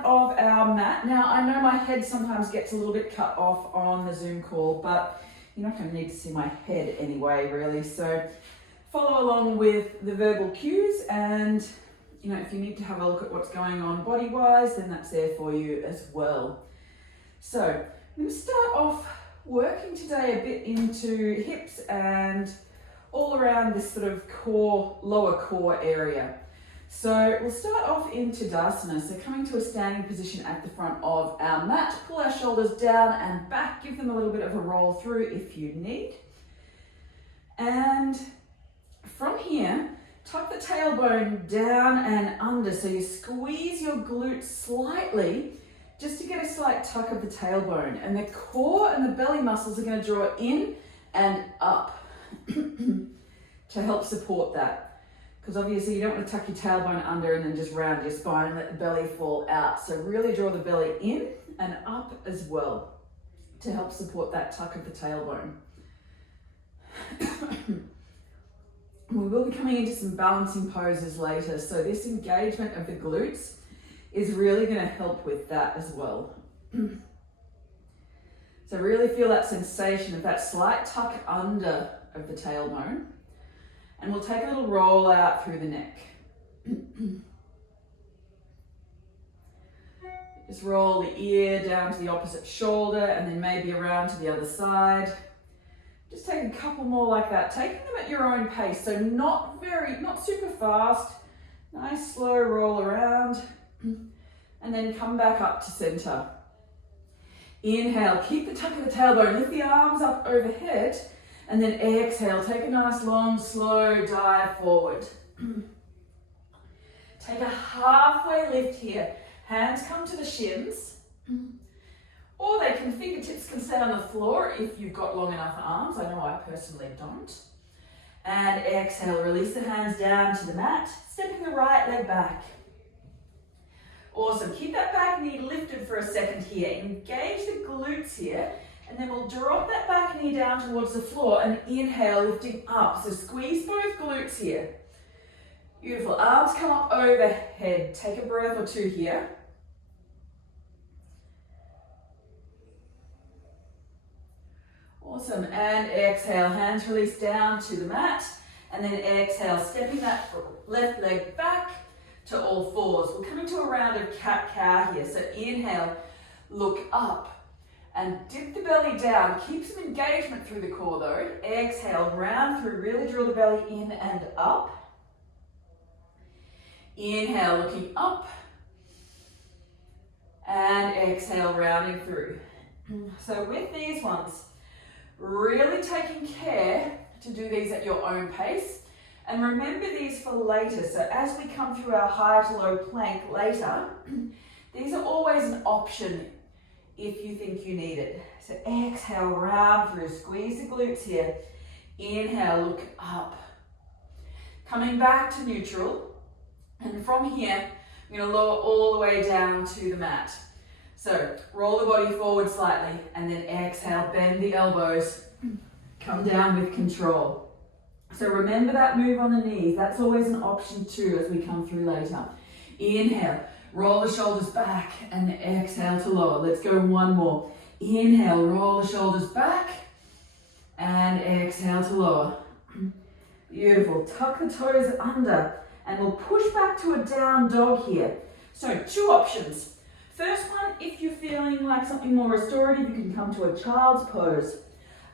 front of our mat. Now, I know my head sometimes gets a little bit cut off on the Zoom call, but you're not going to need to see my head anyway, really. So follow along with the verbal cues, and if you need to have a look at what's going on body-wise, then that's there for you as well. So I'm going to start off working today a bit into hips and all around this sort of core, lower core area. So we'll start off in Tadasana, so coming to a standing position at the front of our mat, pull our shoulders down and back, give them a little bit of a roll through if you need. And from here, tuck the tailbone down and under, so you squeeze your glutes slightly just to get a slight tuck of the tailbone. And the core and the belly muscles are going to draw in and up to help support that. Because obviously you don't want to tuck your tailbone under and then just round your spine and let the belly fall out. So really draw the belly in and up as well to help support that tuck of the tailbone. We will be coming into some balancing poses later. So this engagement of the glutes is really going to help with that as well. So really feel that sensation of that slight tuck under of the tailbone. And we'll take a little roll out through the neck. Just roll the ear down to the opposite shoulder and then maybe around to the other side. Just take a couple more like that, taking them at your own pace. So not super fast. Nice slow roll around. And then come back up to center. Inhale, keep the tuck of the tailbone, lift the arms up overhead. And then exhale, take a nice long, slow dive forward. Take a halfway lift here. Hands come to the shins. Or fingertips can stay on the floor if you've got long enough arms. I know I personally don't. And exhale, release the hands down to the mat. Stepping the right leg back. Awesome, keep that back knee lifted for a second here. Engage the glutes here. And then we'll drop that back knee down towards the floor and inhale, lifting up. So squeeze both glutes here. Beautiful. Arms come up overhead. Take a breath or two here. Awesome. And exhale. Hands release down to the mat. And then exhale, stepping that left leg back to all fours. We're coming to a round of cat-cow here. So inhale, look up. And dip the belly down. Keep some engagement through the core though. Exhale, round through. Really draw the belly in and up. Inhale, looking up. And exhale, rounding through. So with these ones, really taking care to do these at your own pace. And remember these for later. So as we come through our high to low plank later, these are always an option if you think you need it. So exhale, round through, squeeze the glutes here. Inhale, look up. Coming back to neutral. And from here, I'm going to lower all the way down to the mat. So roll the body forward slightly and then exhale, bend the elbows. Come down with control. So remember that move on the knees. That's always an option too as we come through later. Inhale. Roll the shoulders back and exhale to lower. Let's go one more. Inhale, roll the shoulders back and exhale to lower. Beautiful. Tuck the toes under and we'll push back to a down dog here. So two options. First one, if you're feeling like something more restorative, you can come to a child's pose.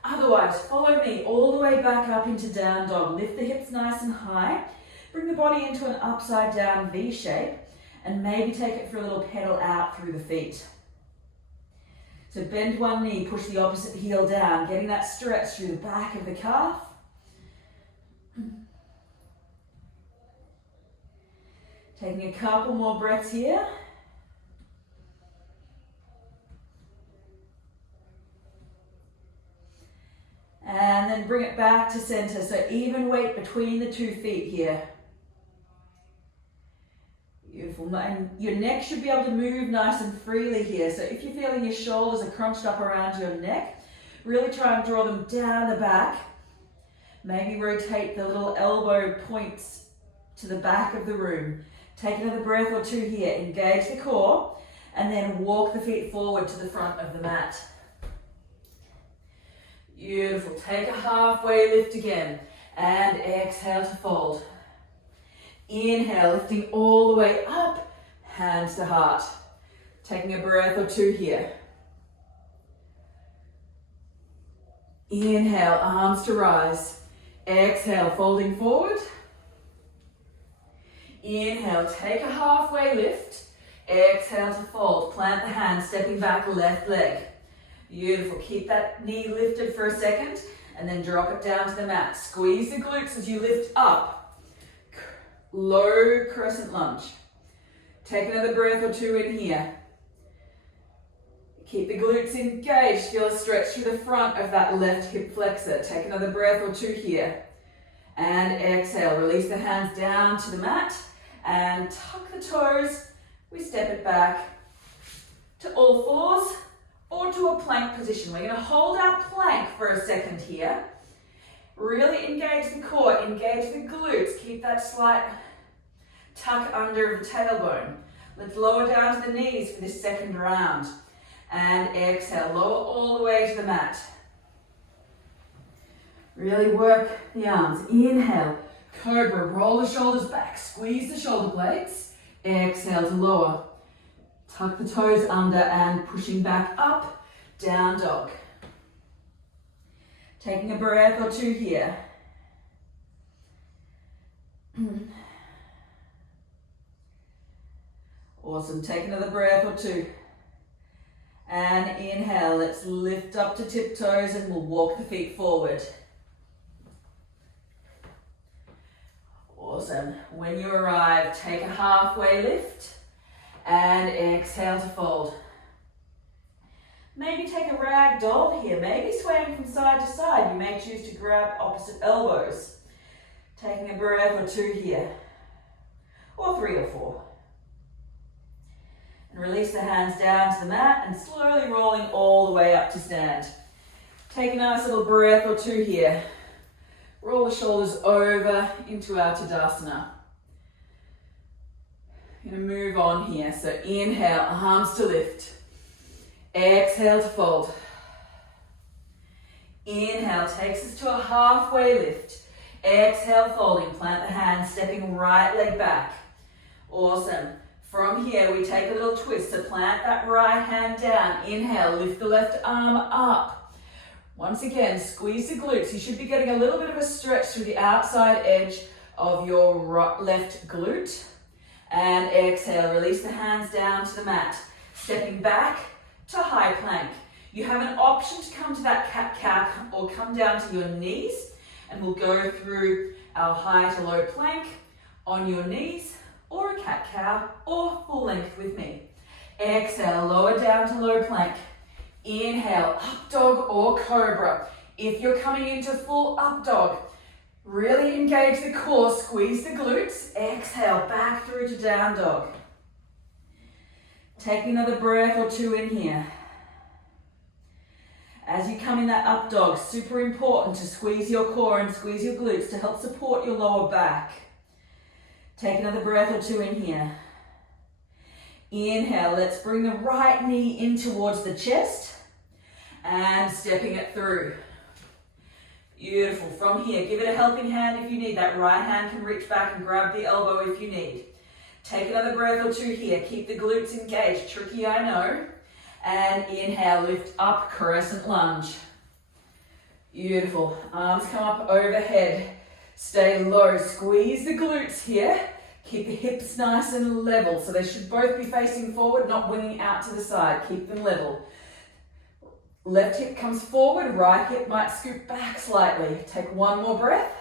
Otherwise, follow me all the way back up into down dog. Lift the hips nice and high. Bring the body into an upside down V shape. And maybe take it for a little pedal out through the feet. So bend one knee, push the opposite heel down, getting that stretch through the back of the calf. Taking a couple more breaths here. And then bring it back to center. So even weight between the 2 feet here. Beautiful. And your neck should be able to move nice and freely here. So if you're feeling your shoulders are crunched up around your neck, really try and draw them down the back. Maybe rotate the little elbow points to the back of the room. Take another breath or two here. Engage the core. And then walk the feet forward to the front of the mat. Beautiful. Take a halfway lift again. And exhale to fold. Inhale, lifting all the way up. Hands to heart. Taking a breath or two here. Inhale, arms to rise. Exhale, folding forward. Inhale, take a halfway lift. Exhale to fold. Plant the hands, stepping back, left leg. Beautiful. Keep that knee lifted for a second and then drop it down to the mat. Squeeze the glutes as you lift up. Low crescent lunge. Take another breath or two in here. Keep the glutes engaged. Feel a stretch through the front of that left hip flexor. Take another breath or two here. And exhale. Release the hands down to the mat and tuck the toes. We step it back to all fours or to a plank position. We're going to hold our plank for a second here. Really engage the core, engage the glutes. Keep that slight tuck under the tailbone. Let's lower down to the knees for this second round. And exhale, lower all the way to the mat. Really work the arms. Inhale, cobra, roll the shoulders back, squeeze the shoulder blades. Exhale to lower. Tuck the toes under and pushing back up, down dog. Taking a breath or two here. Awesome, take another breath or two. And inhale, let's lift up to tiptoes and we'll walk the feet forward. Awesome. When you arrive, take a halfway lift and exhale to fold. Maybe take a rag doll here, maybe swaying from side to side. You may choose to grab opposite elbows. Taking a breath or two here, or 3 or 4. And release the hands down to the mat and slowly rolling all the way up to stand. Take a nice little breath or two here. Roll the shoulders over into our Tadasana. I'm going to move on here. So inhale, arms to lift. Exhale to fold. Inhale takes us to a halfway lift. Exhale, folding. Plant the hands, stepping right leg back. Awesome. From here, we take a little twist. So plant that right hand down. Inhale, lift the left arm up. Once again, squeeze the glutes. You should be getting a little bit of a stretch through the outside edge of your left glute. And exhale, release the hands down to the mat. Stepping back to high plank. You have an option to come to that cat-cow or come down to your knees. And we'll go through our high to low plank on your knees or a cat-cow or full length with me. Exhale, lower down to low plank. Inhale, up dog or cobra. If you're coming into full up dog, really engage the core, squeeze the glutes. Exhale, back through to down dog. Take another breath or two in here. As you come in that up dog, super important to squeeze your core and squeeze your glutes to help support your lower back. Take another breath or two in here. Inhale, let's bring the right knee in towards the chest and stepping it through. Beautiful. From here, give it a helping hand if you need. That right hand can reach back and grab the elbow if you need. Take another breath or two here. Keep the glutes engaged. Tricky, I know. And inhale, lift up, crescent lunge. Beautiful. Arms come up overhead. Stay low. Squeeze the glutes here. Keep the hips nice and level. So they should both be facing forward, not winging out to the side. Keep them level. Left hip comes forward, right hip might scoot back slightly. Take one more breath.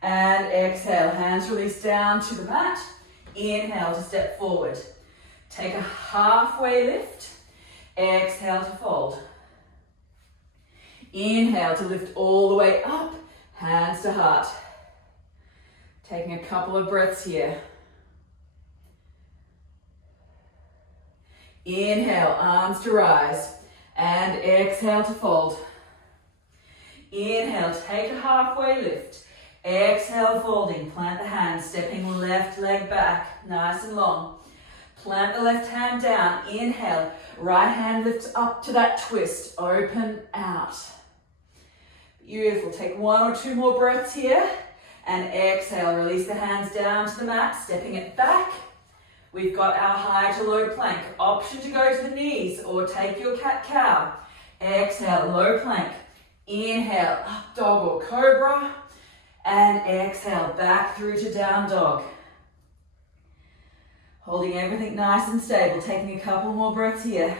And exhale, hands release down to the mat. Inhale to step forward. Take a halfway lift. Exhale to fold. Inhale to lift all the way up, hands to heart. Taking a couple of breaths here. Inhale, arms to rise. And exhale to fold. Inhale, take a halfway lift. Exhale, folding. Plant the hands, stepping left leg back, nice and long. Plant the left hand down. Inhale. Right hand lifts up to that twist. Open out. Beautiful. Take 1 or 2 more breaths here. And exhale. Release the hands down to the mat. Stepping it back. We've got our high to low plank. Option to go to the knees or take your cat-cow. Exhale. Low plank. Inhale. Up dog or cobra. And exhale. Back through to down dog. Holding everything nice and stable. Taking a couple more breaths here.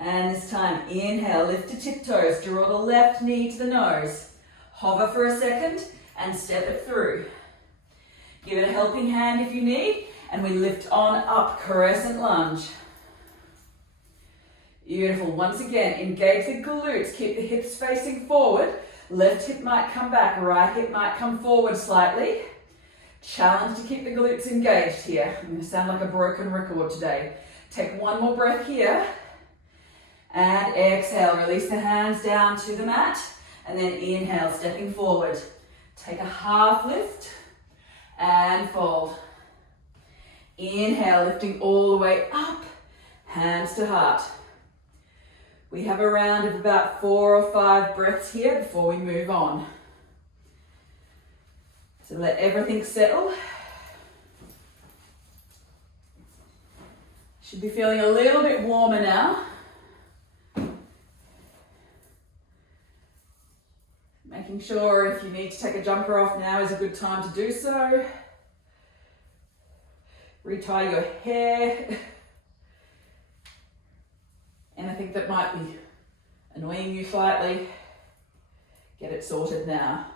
And this time, inhale, lift to tiptoes. Draw the left knee to the nose. Hover for a second and step it through. Give it a helping hand if you need. And we lift on up, crescent lunge. Beautiful. Once again, engage the glutes. Keep the hips facing forward. Left hip might come back. Right hip might come forward slightly. Challenge to keep the glutes engaged here. I'm going to sound like a broken record today. Take 1 more breath here. And exhale. Release the hands down to the mat. And then inhale, stepping forward. Take a half lift. And fold. Inhale, lifting all the way up. Hands to heart. We have a round of about 4 or 5 breaths here before we move on. So let everything settle. Should be feeling a little bit warmer now. Making sure if you need to take a jumper off, now is a good time to do so. Retie your hair. Anything that might be annoying you slightly, get it sorted now.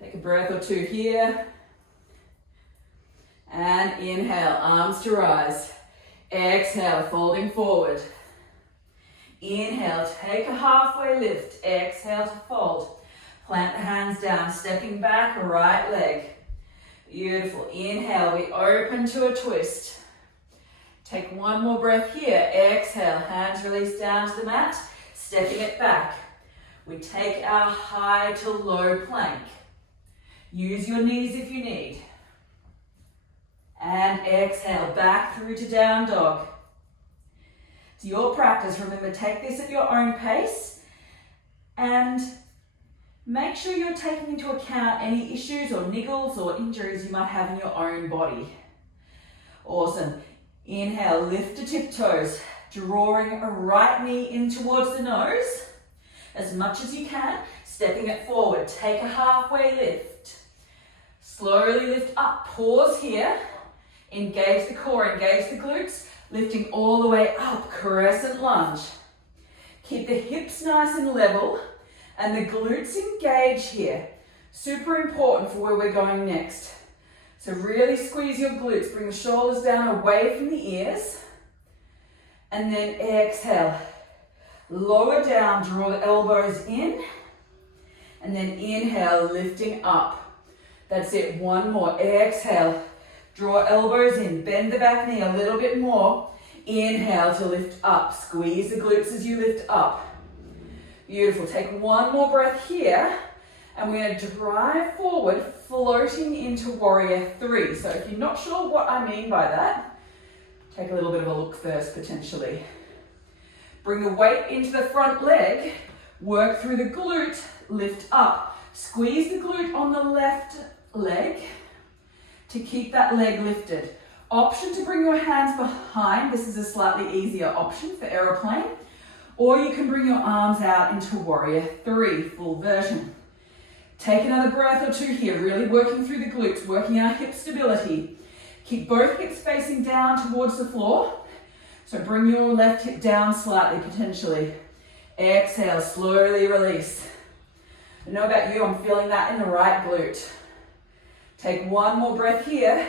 Take a breath or 2 here. And inhale, arms to rise. Exhale, folding forward. Inhale, take a halfway lift. Exhale to fold. Plant the hands down, stepping back, right leg. Beautiful. Inhale, we open to a twist. Take 1 more breath here. Exhale, hands release down to the mat, stepping it back. We take our high to low plank. Use your knees if you need. And exhale, back through to down dog. It's your practice. Remember, take this at your own pace and make sure you're taking into account any issues or niggles or injuries you might have in your own body. Awesome. Inhale, lift to tiptoes, drawing a right knee in towards the nose as much as you can, stepping it forward. Take a halfway lift. Slowly lift up, pause here, engage the core, engage the glutes, lifting all the way up, crescent lunge. Keep the hips nice and level and the glutes engaged here. Super important for where we're going next. So really squeeze your glutes, bring the shoulders down away from the ears. And then exhale. Lower down, draw the elbows in. And then inhale, lifting up. That's it, 1 more. Exhale, draw elbows in, bend the back knee a little bit more. Inhale to lift up, squeeze the glutes as you lift up. Beautiful, take 1 more breath here. And we're going to drive forward, floating into warrior 3. So if you're not sure what I mean by that, take a little bit of a look first, potentially. Bring the weight into the front leg, work through the glute, lift up. Squeeze the glute on the left leg to keep that leg lifted. Option to bring your hands behind. This is a slightly easier option for aeroplane. Or you can bring your arms out into warrior 3, full version. Take another breath or 2 here, really working through the glutes, working our hip stability. Keep both hips facing down towards the floor. So bring your left hip down slightly, potentially. Exhale, slowly release. I don't know about you, I'm feeling that in the right glute. Take 1 more breath here.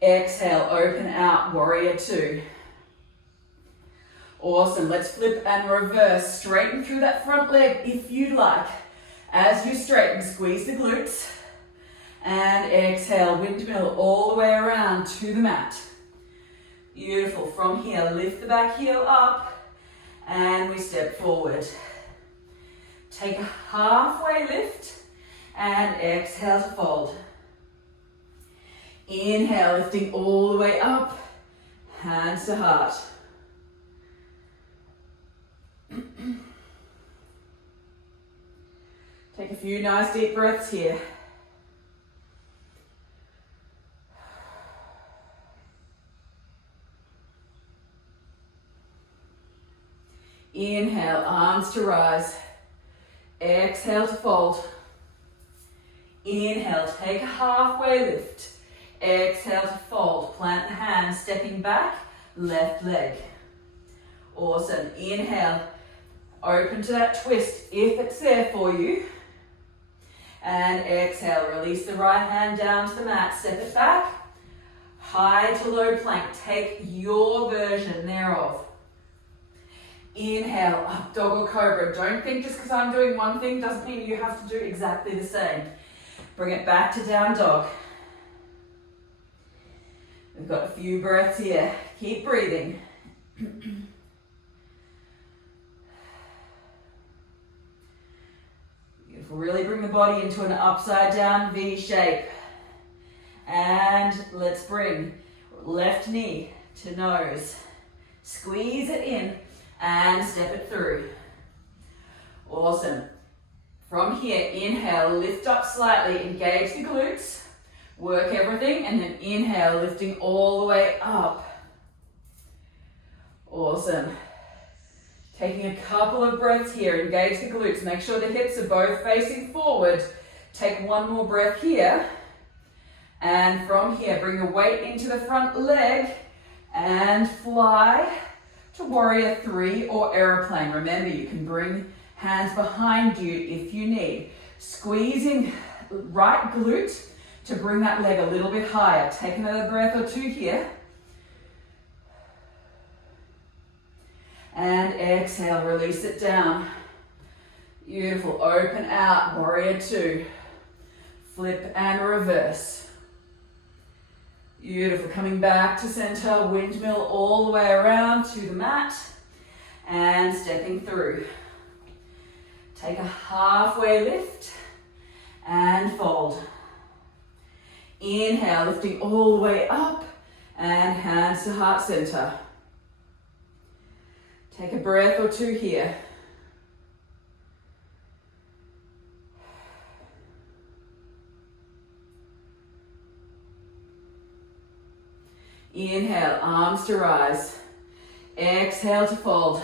Exhale, open out, warrior 2. Awesome, let's flip and reverse. Straighten through that front leg if you'd like. As you straighten, squeeze the glutes. And exhale, windmill all the way around to the mat. Beautiful. From here, lift the back heel up and we step forward. Take a halfway lift and exhale to fold. Inhale, lifting all the way up, hands to heart. Take a few nice deep breaths here. Inhale, arms to rise. Exhale to fold. Inhale, take a halfway lift. Exhale to fold. Plant the hands, stepping back, left leg. Awesome. Inhale, open to that twist if it's there for you. And exhale, release the right hand down to the mat, step it back. High to low plank, take your version thereof. Inhale, up dog or cobra. Don't think just because I'm doing one thing doesn't mean you have to do exactly the same. Bring it back to down dog. We've got a few breaths here. Keep breathing. Beautiful. Really bring the body into an upside down V shape. And let's bring left knee to nose. Squeeze it in. And step it through. Awesome. From here, inhale, lift up slightly, engage the glutes, work everything, and then inhale, lifting all the way up. Awesome. Taking a couple of breaths here, engage the glutes, make sure the hips are both facing forward. Take one more breath here. And from here, bring the weight into the front leg and fly to warrior 3 or aeroplane. Remember, you can bring hands behind you if you need. Squeezing right glute to bring that leg a little bit higher. Take another breath or two here. And exhale, release it down. Beautiful, open out, warrior 2. Flip and reverse. Beautiful, coming back to center, windmill all the way around to the mat and stepping through. Take a halfway lift and fold. Inhale, lifting all the way up and hands to heart center. Take a breath or two here. Inhale, arms to rise. Exhale to fold.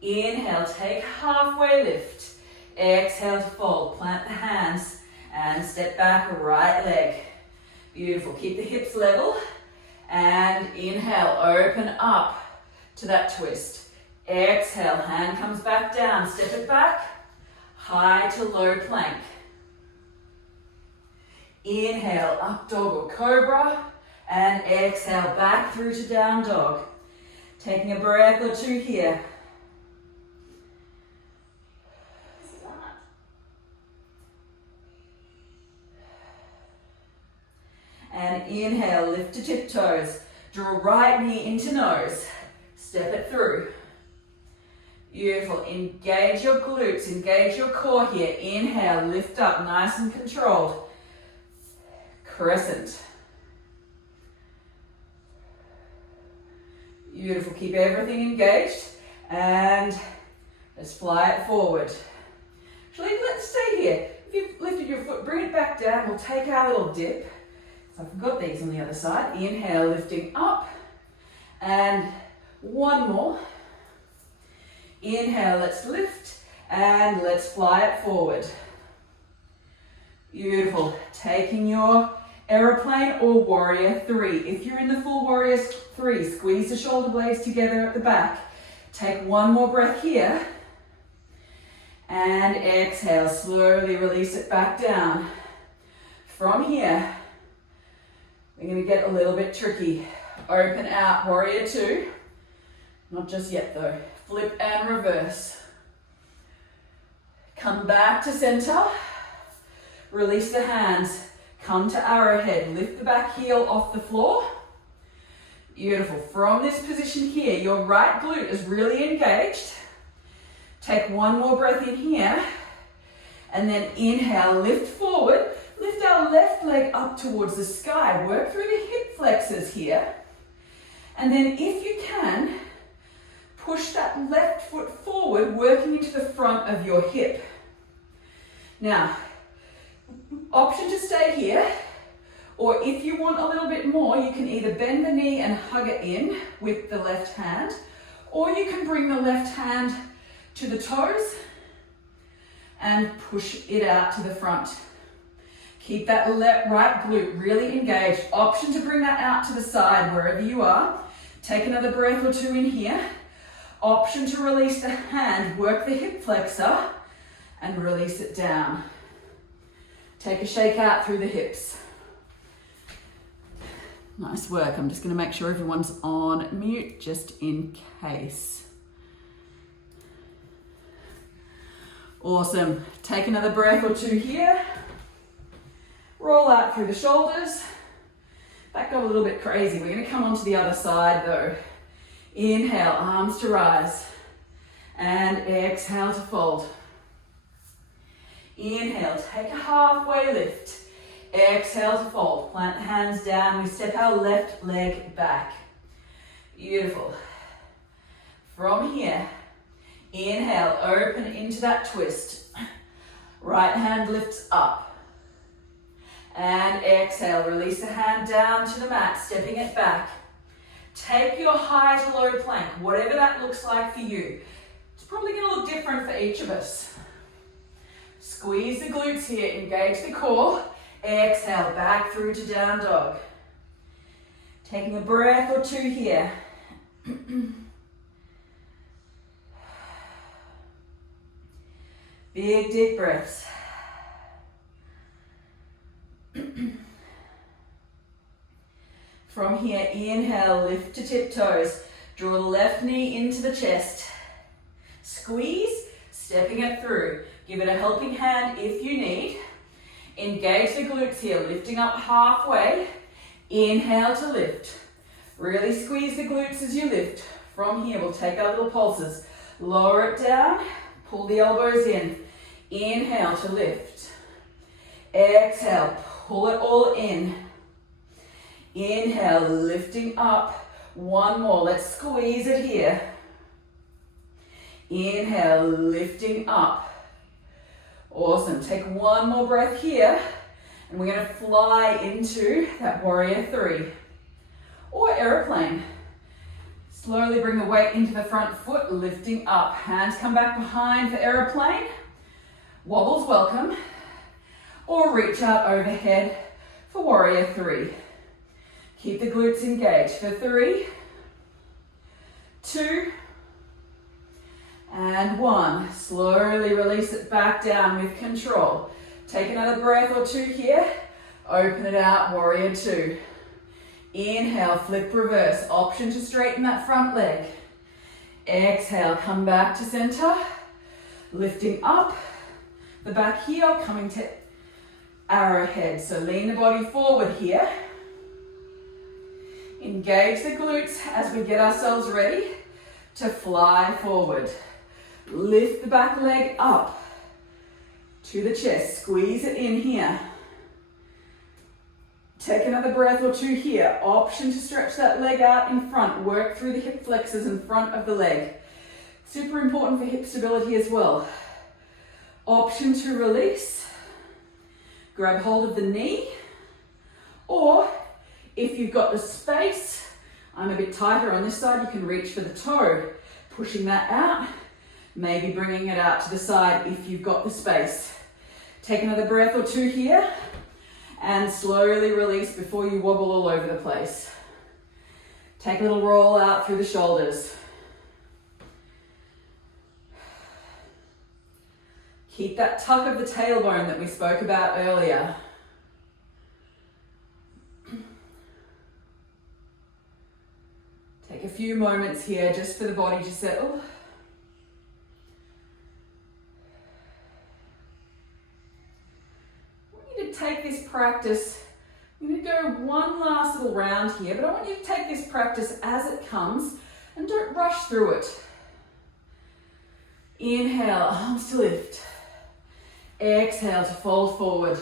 Inhale, take halfway lift. Exhale to fold. Plant the hands and step back, right leg. Beautiful. Keep the hips level. And inhale, open up to that twist. Exhale, hand comes back down. Step it back. High to low plank. Inhale, up dog or cobra. And exhale, back through to down dog. Taking a breath or two here. And inhale, lift to tiptoes. Draw right knee into nose. Step it through. Beautiful. Engage your glutes, engage your core here. Inhale, lift up, nice and controlled. Crescent. Beautiful, keep everything engaged and let's fly it forward. Actually, let's stay here. If you've lifted your foot, bring it back down. We'll take our little dip. So I've got these on the other side. Inhale, lifting up and one more. Inhale, let's lift and let's fly it forward. Beautiful, taking your aeroplane or warrior 3. If you're in the full warrior 3, squeeze the shoulder blades together at the back. Take one more breath here. And exhale, slowly release it back down. From here, we're going to get a little bit tricky. Open out, warrior 2. Not just yet though. Flip and reverse. Come back to center. Release the hands. Come to arrowhead, lift the back heel off the floor. Beautiful. From this position here, your right glute is really engaged. Take one more breath in here, and then inhale, lift forward. Lift our left leg up towards the sky. Work through the hip flexors here. And then if you can, push that left foot forward, working into the front of your hip. Now, option to stay here, or if you want a little bit more, you can either bend the knee and hug it in with the left hand, or you can bring the left hand to the toes and push it out to the front. Keep that right glute really engaged. Option to bring that out to the side wherever you are. Take another breath or two in here. Option to release the hand, work the hip flexor and release it down. Take a shake out through the hips. Nice work. I'm just going to make sure everyone's on mute just in case. Awesome. Take another breath or two here. Roll out through the shoulders. That got a little bit crazy. We're going to come onto the other side though. Inhale, arms to rise. And exhale to fold. Inhale, take a halfway lift. Exhale to fold. Plant the hands down. We step our left leg back. Beautiful. From here, inhale, open into that twist. Right hand lifts up. And exhale, release the hand down to the mat, stepping it back. Take your high to low plank, whatever that looks like for you. It's probably going to look different for each of us. Squeeze the glutes here, engage the core. Exhale, back through to down dog. Taking a breath or two here. Big deep breaths. From here, inhale, lift to tiptoes. Draw the left knee into the chest. Squeeze, stepping it through. Give it a helping hand if you need. Engage the glutes here, lifting up halfway. Inhale to lift. Really squeeze the glutes as you lift. From here, we'll take our little pulses. Lower it down, pull the elbows in. Inhale to lift. Exhale, pull it all in. Inhale, lifting up. One more, let's squeeze it here. Inhale, lifting up. Awesome, take one more breath here. And we're gonna fly into that warrior three. Or airplane. Slowly bring the weight into the front foot, lifting up. Hands come back behind for airplane. Wobbles welcome. Or reach out overhead for warrior three. Keep the glutes engaged for 3, 2, and 1. Slowly release it back down with control. Take another breath or two here. Open it out, warrior two. Inhale, flip reverse. Option to straighten that front leg. Exhale, come back to center. Lifting up. The back heel coming to arrowhead. So lean the body forward here. Engage the glutes as we get ourselves ready to fly forward. Lift the back leg up to the chest. Squeeze it in here. Take another breath or two here. Option to stretch that leg out in front. Work through the hip flexors in front of the leg. Super important for hip stability as well. Option to release. Grab hold of the knee. Or if you've got the space, I'm a bit tighter on this side, you can reach for the toe. Pushing that out. Maybe bringing it out to the side if you've got the space. Take another breath or two here. And slowly release before you wobble all over the place. Take a little roll out through the shoulders. Keep that tuck of the tailbone that we spoke about earlier. Take a few moments here just for the body to settle. Take this practice, I'm going to go one last little round here, but I want you to take this practice as it comes and don't rush through it. Inhale, arms to lift. Exhale to fold forward.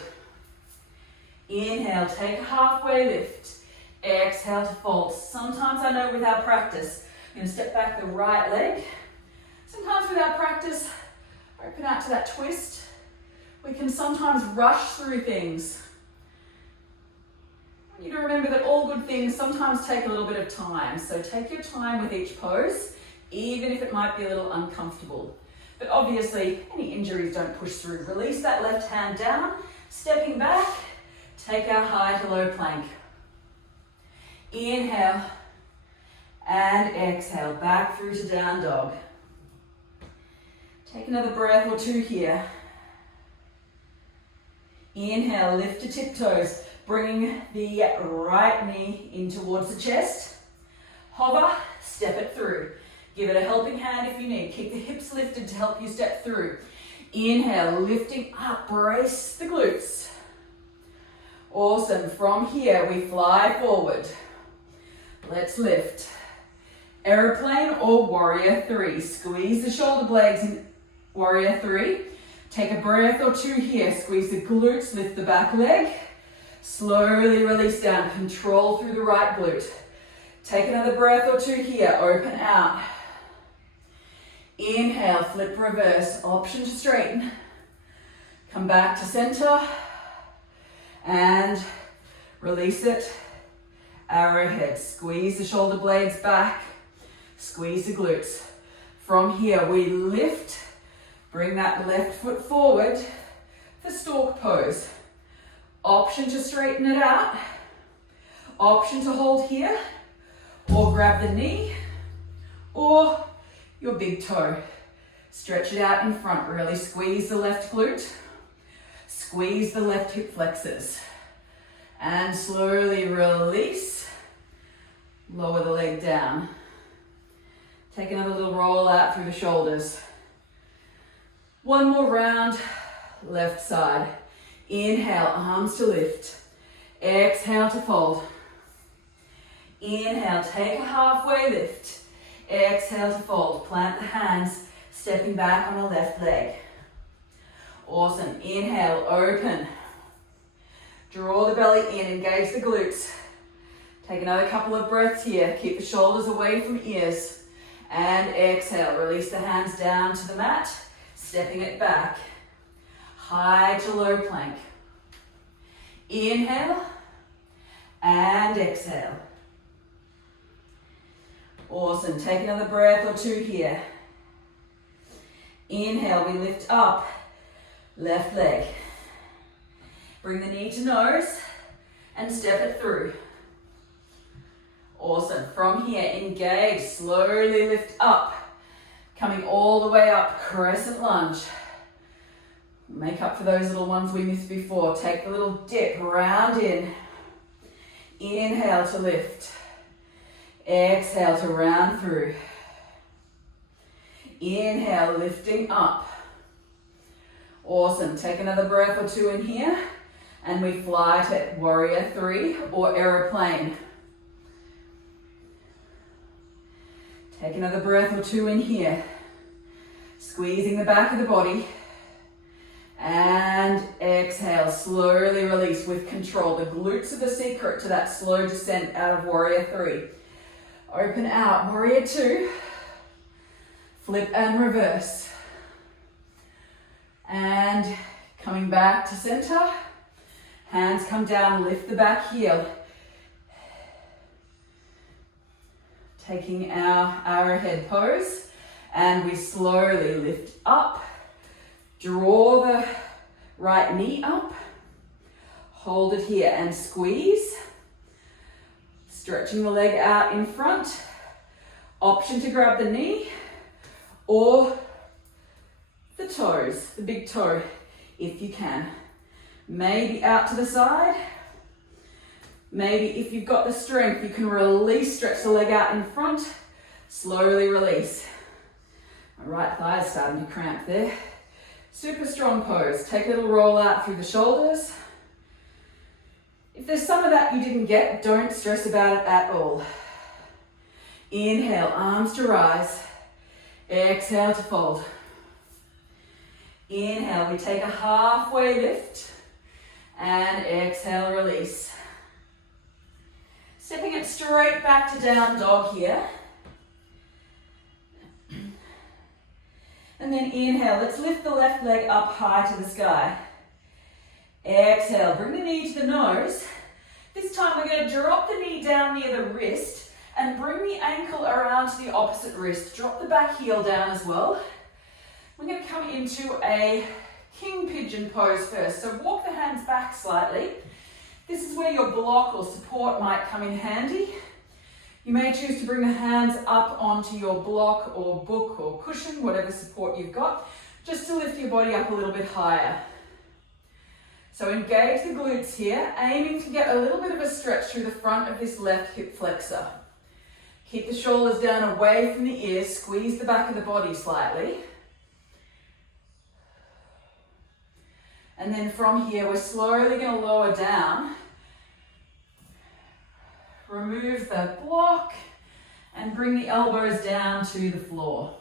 Inhale, take a halfway lift. Exhale to fold. Sometimes I know with our practice, I'm going to step back the right leg. Sometimes with our practice, open out to that twist. We can sometimes rush through things. I want you to remember that all good things sometimes take a little bit of time. So take your time with each pose, even if it might be a little uncomfortable. But obviously, any injuries don't push through. Release that left hand down, stepping back, take our high to low plank. Inhale and exhale, back through to down dog. Take another breath or two here. Inhale, lift to tiptoes, bringing the right knee in towards the chest. Hover, step it through. Give it a helping hand if you need. Keep the hips lifted to help you step through. Inhale, lifting up, brace the glutes. Awesome. From here, we fly forward. Let's lift. Airplane or warrior three. Squeeze the shoulder blades in warrior three. Take a breath or two here. Squeeze the glutes, lift the back leg. Slowly release down. Control through the right glute. Take another breath or two here. Open out. Inhale, flip reverse. Option to straighten. Come back to center. And release it. Arrowhead. Squeeze the shoulder blades back. Squeeze the glutes. From here, we lift. Bring that left foot forward for stork pose. Option to straighten it out. Option to hold here. Or grab the knee. Or your big toe. Stretch it out in front. Really squeeze the left glute. Squeeze the left hip flexors. And slowly release. Lower the leg down. Take another little roll out through the shoulders. One more round, left side. Inhale, arms to lift. Exhale to fold. Inhale, take a halfway lift. Exhale to fold. Plant the hands, stepping back on the left leg. Awesome. Inhale, open. Draw the belly in, engage the glutes. Take another couple of breaths here. Keep the shoulders away from ears. And exhale, release the hands down to the mat. Stepping it back, high to low plank. Inhale and exhale. Awesome, take another breath or two here. Inhale, we lift up, left leg. Bring the knee to nose and step it through. Awesome, from here, engage, slowly lift up. Coming all the way up, crescent lunge. Make up for those little ones we missed before. Take the little dip, round in. Inhale to lift. Exhale to round through. Inhale, lifting up. Awesome, take another breath or two in here. And we fly to warrior three or aeroplane. Take another breath or two in here. Squeezing the back of the body. And exhale, slowly release with control. The glutes are the secret to that slow descent out of warrior three. Open out, warrior two. Flip and reverse. And coming back to center. Hands come down, lift the back heel. Taking our arrowhead pose, and we slowly lift up. Draw the right knee up. Hold it here and squeeze. Stretching the leg out in front. Option to grab the knee or the toes, the big toe, if you can. Maybe out to the side. Maybe if you've got the strength, you can release, stretch the leg out in front, slowly release. My right thigh is starting to cramp there. Super strong pose. Take a little roll out through the shoulders. If there's some of that you didn't get, don't stress about it at all. Inhale, arms to rise. Exhale to fold. Inhale, we take a halfway lift. And exhale, release. Stepping it straight back to down dog here. And then inhale, let's lift the left leg up high to the sky. Exhale, bring the knee to the nose. This time we're going to drop the knee down near the wrist and bring the ankle around to the opposite wrist. Drop the back heel down as well. We're going to come into a king pigeon pose first. So walk the hands back slightly. This is where your block or support might come in handy. You may choose to bring the hands up onto your block or book or cushion, whatever support you've got, just to lift your body up a little bit higher. So engage the glutes here, aiming to get a little bit of a stretch through the front of this left hip flexor. Keep the shoulders down away from the ears, squeeze the back of the body slightly. And then from here, we're slowly going to lower down. Remove the block and bring the elbows down to the floor.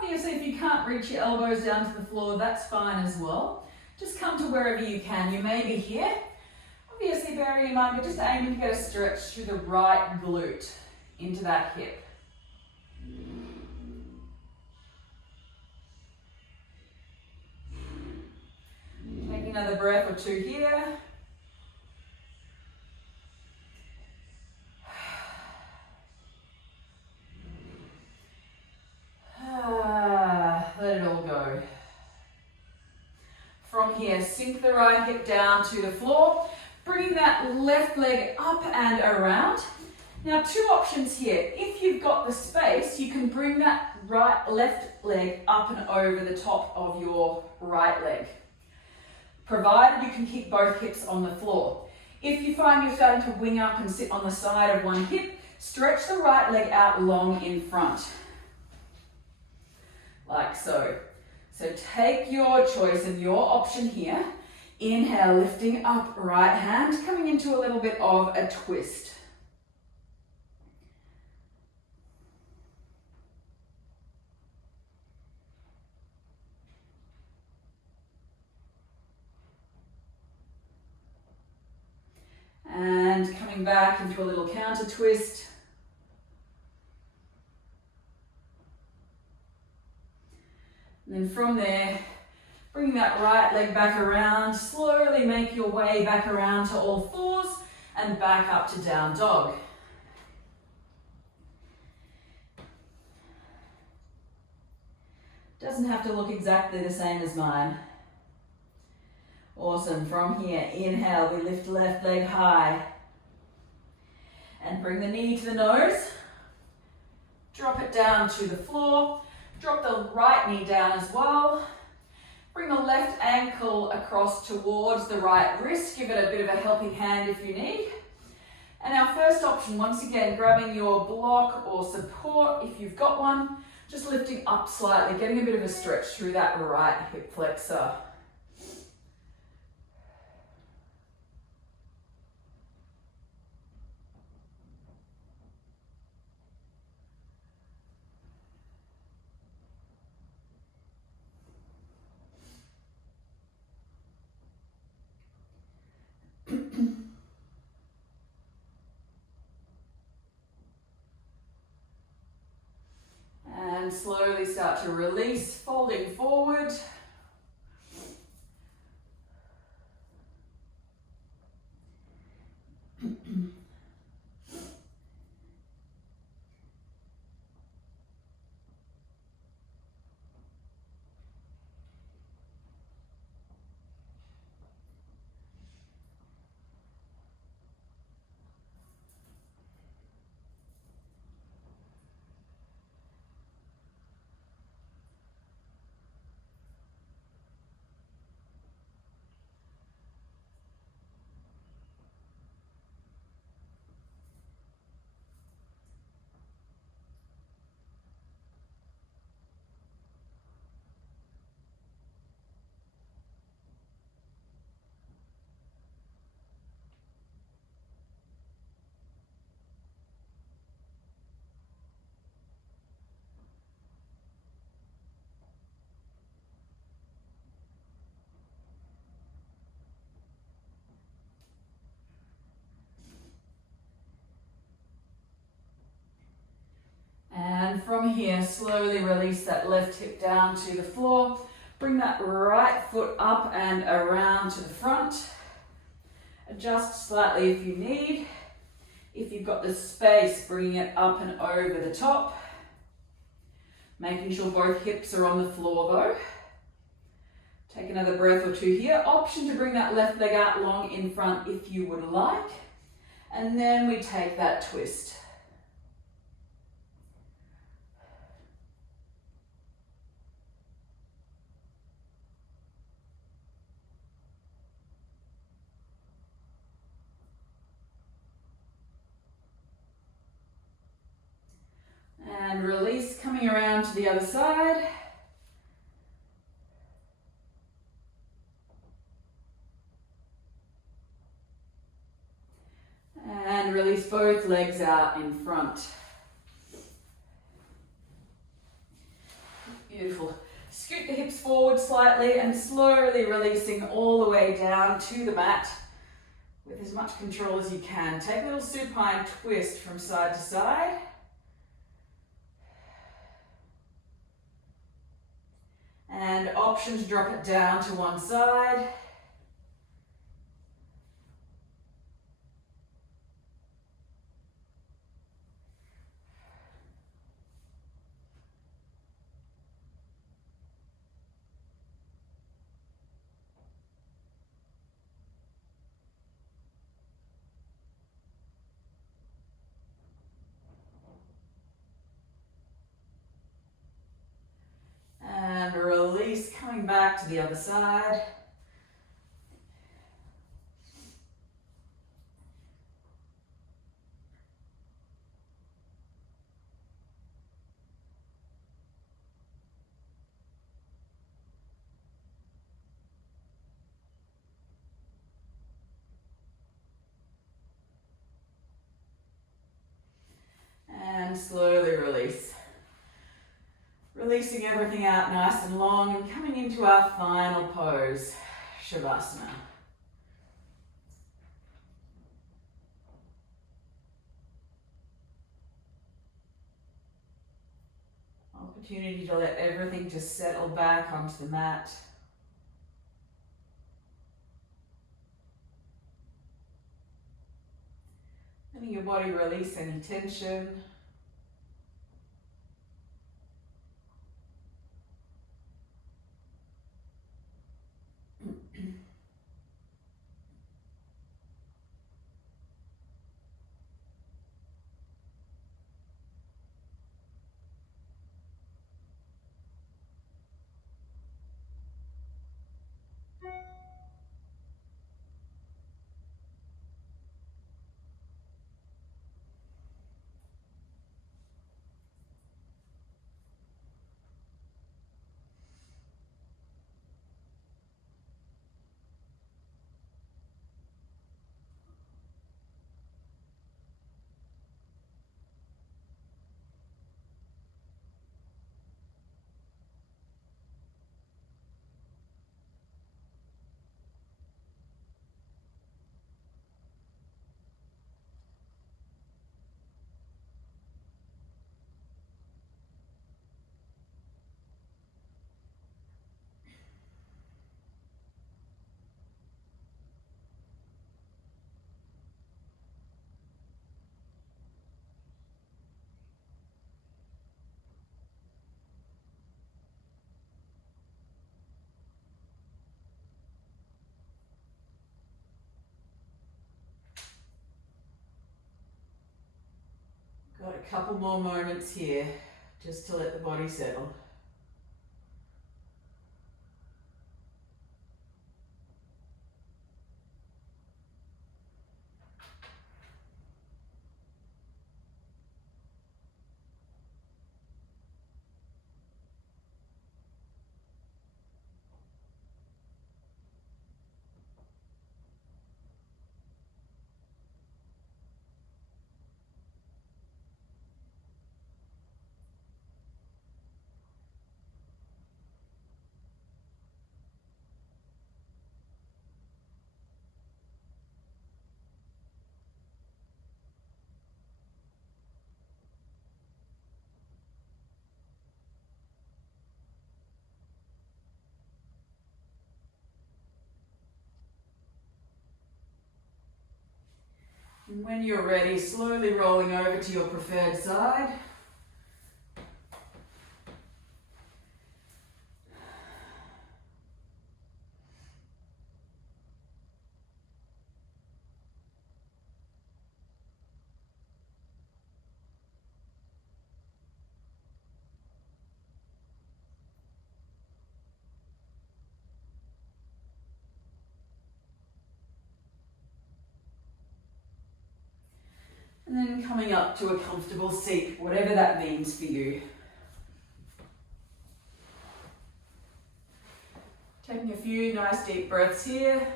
Obviously, if you can't reach your elbows down to the floor, that's fine as well. Just come to wherever you can. You may be here. Obviously, bearing in mind, we're just aiming to get a stretch through the right glute into that hip. Take another breath or two here. Let it all go. From here, sink the right hip down to the floor, bringing that left leg up and around. Now, two options here. If you've got the space, you can bring that left leg up and over the top of your right leg, provided you can keep both hips on the floor. If you find you're starting to wing up and sit on the side of one hip, stretch the right leg out long in front. Like so. So take your choice and your option here. Inhale, lifting up right hand, coming into a little bit of a twist. And coming back into a little counter twist. And then from there, bring that right leg back around, slowly make your way back around to all fours and back up to down dog. Doesn't have to look exactly the same as mine. Awesome. From here, inhale, we lift left leg high. And bring the knee to the nose. Drop it down to the floor. Drop the right knee down as well. Bring the left ankle across towards the right wrist. Give it a bit of a helping hand if you need. And our first option, once again, grabbing your block or support if you've got one. Just lifting up slightly, getting a bit of a stretch through that right hip flexor. And slowly start to release, folding forward. here, slowly release that left hip down to the floor. Bring that right foot up and around to the front. Adjust slightly if you need. If you've got the space, bringing it up and over the top. Making sure both hips are on the floor though. Take another breath or two here. Option to bring that left leg out long in front if you would like. And then we take that twist. And release, coming around to the other side. And release both legs out in front. Beautiful. Scoot the hips forward slightly and slowly releasing all the way down to the mat with as much control as you can. Take a little supine twist from side to side. And option to drop it down to one side. And release, coming back to the other side. And slowly release. Releasing everything out nice and long and coming into our final pose, Shavasana. Opportunity to let everything just settle back onto the mat. Letting your body release any tension. Got a couple more moments here just to let the body settle. And when you're ready, slowly rolling over to your preferred side. And then coming up to a comfortable seat, whatever that means for you. Taking a few nice deep breaths here.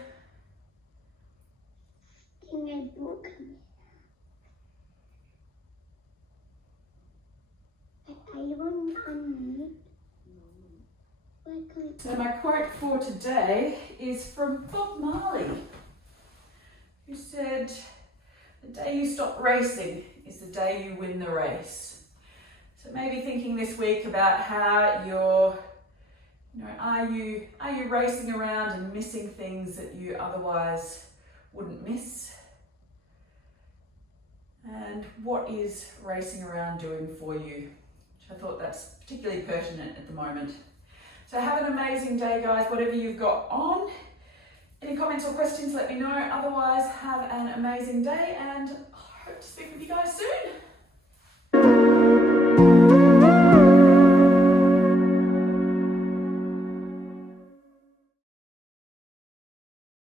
So my quote for today is from Bob Marley, who said, "The day you stop racing is the day you win the race." So maybe thinking this week about how you're, are you racing around and missing things that you otherwise wouldn't miss? And what is racing around doing for you? Which I thought that's particularly pertinent at the moment. So have an amazing day, guys, whatever you've got on. Any comments or questions, let me know. Otherwise, have an amazing day and I hope to speak with you guys soon.